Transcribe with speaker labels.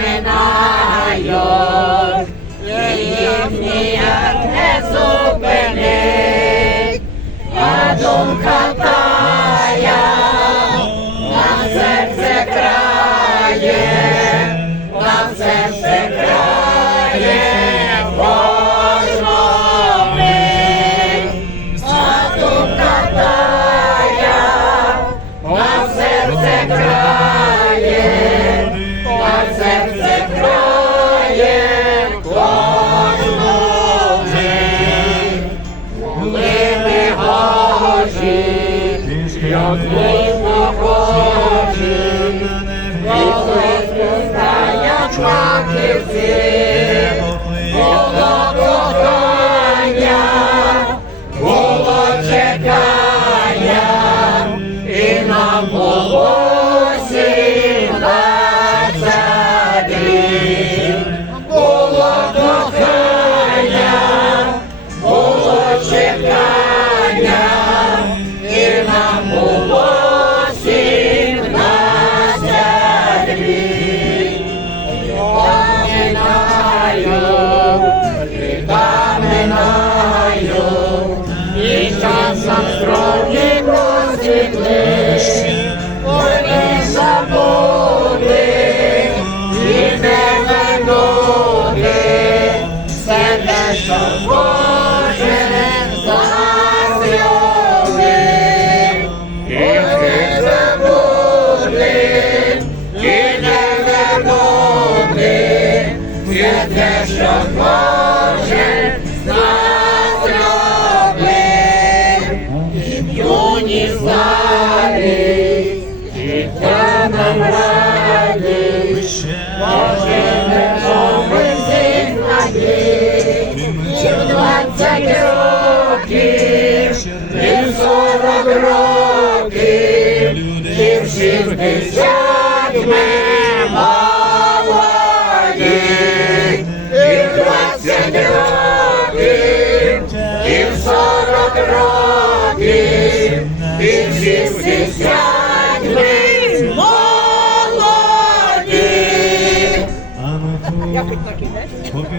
Speaker 1: Menaios, I nezupenic, Adon Katar. Чекання, було чекання. Бідне, що Боже нас робив, і юні славі, життя нам раді, Боже, не добрий син надій, і двадцять років, і сорок років, і в шістдесят. один, і в сорок років, і в шістдесят ми молоді. А на то, поки